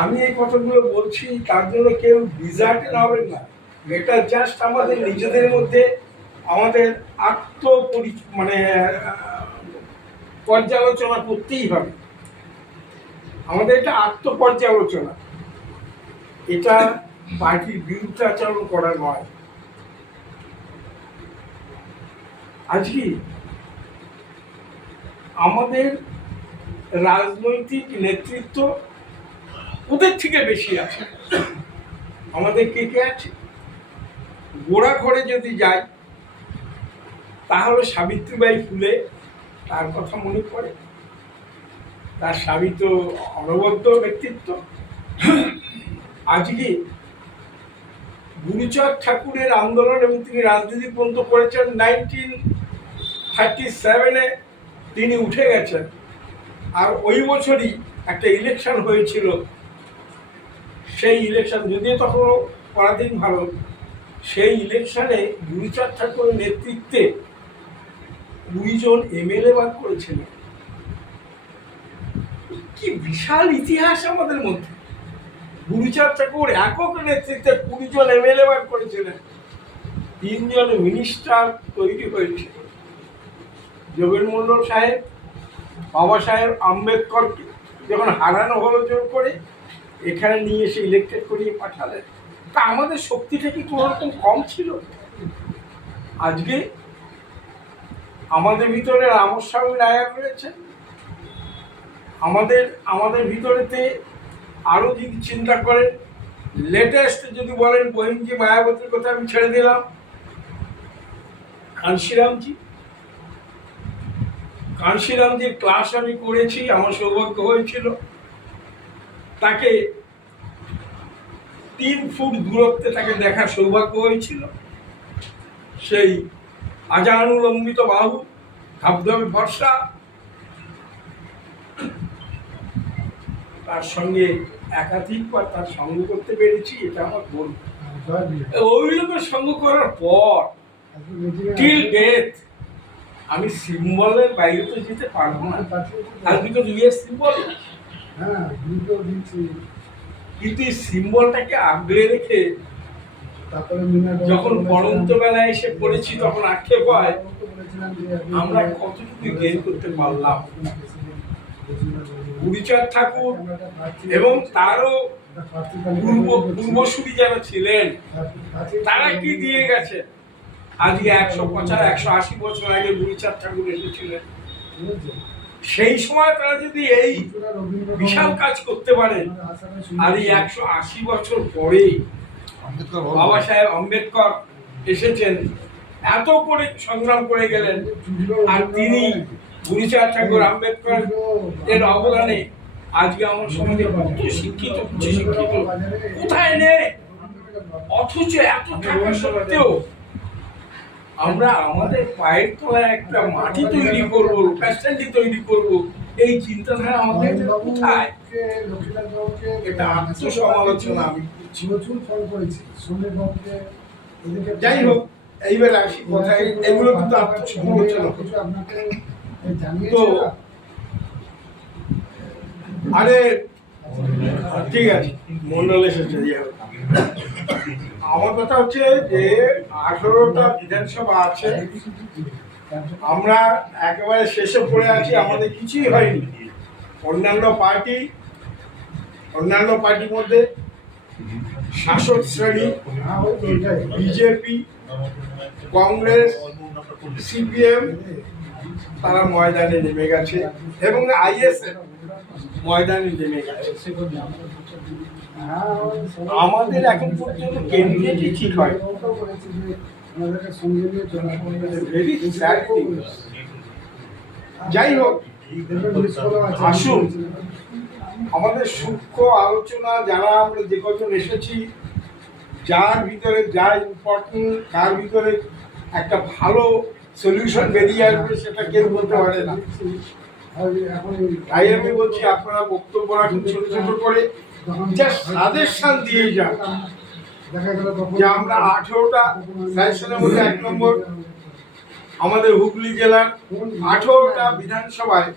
আমি এই কথাগুলো বলছি তার জন্য কেউ ডিজার্টেড হবেন না। এটা জাস্ট আমাদের নিজেদের মধ্যে আমাদের মানে পর্যালোচনা করতেই হবে। আমাদের এটা আত্মপর্যালোচনা, এটা পার্টির বিরুদ্ধে আচরণ করা নয়। আজকে আমাদের রাজনৈতিক নেতৃত্ব ওদের থেকে বেশি আছে। আমাদের কে কে আছে? গোড়া ঘরে যদি যাই তাহলে সাবিত্রীবাই ফুলে, তার কথা মনে পড়ে। তার স্বামী তো অনবদ্য ব্যক্তিত্ব। আজকে গুরুচাঁদ ঠাকুরের আন্দোলন এবং তিনি রাজনীতি পর্যন্ত করেছেন। 1937-এ তিনি উঠে গেছেন, আর ওই বছরই একটা ইলেকশন হয়েছিল। সেই ইলেকশন যদিও তখনও পরাধীন ভারত, সেই ইলেকশনে গুরুচাঁদ ঠাকুরের নেতৃত্বে 2 জন এমএলএ বার করেছিলেন। কি বিশাল ইতিহাস আমাদের মধ্যে! গুরুচাঁদ ঠাকুর একক নেতৃত্বে 20 জন এমএলএ বার করেছিলেন। 3 জন মিনিস্টার তৈরি হয়েছিল। যোগেন মন্ডল সাহেব বাবা সাহেব আম্বেদকরকে যখন হারানো হলো জোর করে, এখানে নিয়ে এসে ইলেক্টেড করিয়ে পাঠালেন। তা আমাদের শক্তিটা কি কোনো রকম কম ছিল? আজকে আমাদের ভিতরে রামস্বামী নায়ক রয়েছে। আমাদের ভিতরেতে আরো যদি চিন্তা করেন, লেটেস্ট যদি বলেন বহিমজি মায়াবতীর কথা আমি ছেড়ে দিলাম, কানশিরামজির ক্লাস আমি করেছি, আমার সৌভাগ্য হয়েছিল। তাকে 3 ফুট দূরত্বে তাকে দেখার সৌভাগ্য হয়েছিল। সেই আজানুলম্বিত বাহু, ধবধবে ভরসা, তার সঙ্গে একাধিকবার তার সঙ্গ করতে পেরেছি, এটা আমার গর্ব। ওই লোকের সঙ্গ করার পর টিল ডেথ আমি সিম্বলের বাইরে তো যেতে পারবো না, আর বিকজ উই আর সিম্বল। কিন্তু এই সিম্বলটাকে আগলে রেখে যখন পরন্ত বেলায় এসে পড়েছি, তখন আক্ষেপ হয় আমরা কতটুকু গেন করতে পারলাম। গুরুচাঁদ ঠাকুর এবং তারও পূর্বসূরি যারা ছিলেন, তারা কি দিয়ে গেছে। আজকে 150-180 বছর আগে গুরুচাঁদ ঠাকুর এসেছিলেন। সেই সময় তারা যদি এই বিশাল কাজ করতে পারেন, আর এই 180 বছর পরে বাবা সাহেব আম্বেদকর এসেছেন, এত করে সংগ্রাম করে গেলেন, আর তিনি গুরুচাঁদ ঠাকুর আম্বেদকর এর অবদানে আজকে আমার সমাজে কত শিক্ষিত কোথায় নেই। অথচ এত থাকা সত্ত্বেও আমরা আমাদের পায়ের তলায় একটা মাটি তৈরি করবো, লোকাস্ট্যান্ডি তৈরি করবো, এই চিন্তাধারা আমাদের কোথায়? এটা আত্মসমালোচনা আমি করেছি। যাই হোক, এইবার আসি কথায়, এগুলো কিন্তু আত্মসমালোচনা। তো আরে ঠিক আছে, মন্ডল এসেছে। আমার কথা হচ্ছে যে 18টা বিধানসভা আছে, আমরা একেবারে শেষে পড়ে আছি, আমাদের কিছুই হয়নি। অন্যান্য পার্টির মধ্যে শাসক শ্রেণী, বিজেপি, কংগ্রেস, সিপিএম, তারা ময়দানে নেমে গেছে এবং আইএসএফ ময়দানে নেমে গেছে। আমাদের এখন পর্যন্ত ক্যান্ডিডেটই ঠিক হয়। যাই হোক, আসুন আমাদের সূক্ষ্ম আলোচনা, যারা আমরা যে কজন এসেছি, যার ভিতরে যা ইম্পর্টেন্ট, তার ভিতরে একটা ভালো সলিউশন বেরিয়ে আসবে, সেটা কেউ বলতে পারে না। তাই আমি বলছি, আপনারা বক্তব্য রাখুন ছোট ছোট করে, জাস্ট সাজেশন দিয়ে যান যে আমরা 18টা সাজেশনের মধ্যে 1 নম্বর, আমাদের হুগলি জেলার 18টা বিধানসভায়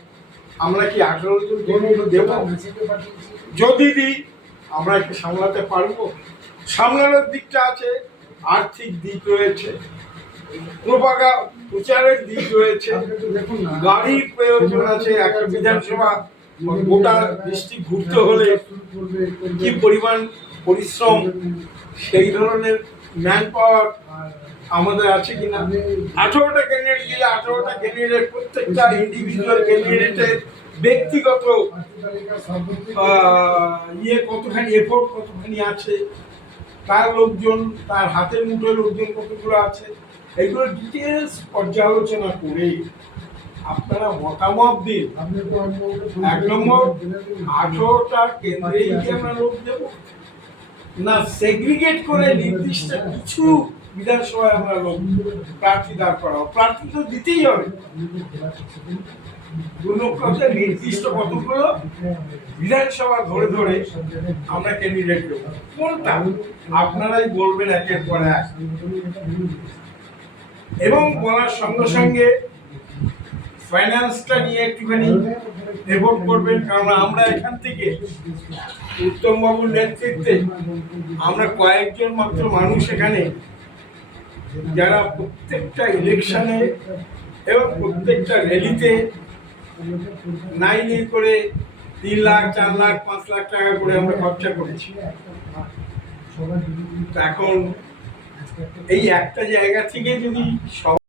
আমরা কি 18 জন দেব? যদি দিই আমরা কি সামলাতে পারবো? সামলানোর দিকটা আছে, আর্থিক দিক রয়েছে, প্রচারের দিক রয়েছে, গাড়ির প্রয়োজন আছে। একটা বিধানসভা গোটা ডিস্ট্রিক্ট ঘুরতে হলে কি পরিমাণ পরিশ্রম, সেই ধরনের ম্যান পাওয়ার আমাদের আছে কিনা। 18টা ক্যান্ডিডেট দিলে 18টা ক্যান্ডিডেট প্রত্যেকটা ইন্ডিভিজুয়াল ক্যান্ডিডেটের ব্যক্তিগত কতখানি এফোর্ট কতখানি আছে, তার লোকজন, তার হাতের মুঠোর লোকজন কতগুলো আছে, এগুলো ডিটেলস পর্যালোচনা করে আপনারা মতামত দিন। 1 নম্বর, 18টা কেন্দ্রেই কি আমরা লোক দেবো, না সেগ্রিগেট করে নির্দিষ্ট কিছু বিধানসভায় আমরা লোক প্রার্থী দাঁড় করাবো? প্রার্থী তো দিতেই হবে। 2 লক্ষ নির্দিষ্ট কতগুলো বিধানসভা ধরে ধরে আমরা ক্যান্ডিডেট দেবো, কোনটা আপনারাই বলবেন একের পর এক। এবং বলার সঙ্গে সঙ্গে ফাইন্যান্সটা নিয়ে একটুখানি এফোর্ট করবেন, কারণ আমরা এখান থেকে উত্তমবাবুর নেতৃত্বে আমরা কয়েকজন মাত্র মানুষ এখানে, যারা প্রত্যেকটা ইলেকশনে এবং প্রত্যেকটা র্যালিতে নাইনি করে 3 লাখ 4 লাখ 5 লাখ টাকা করে আমরা খরচা করেছি। এখন এই একটা জায়গা থেকে যদি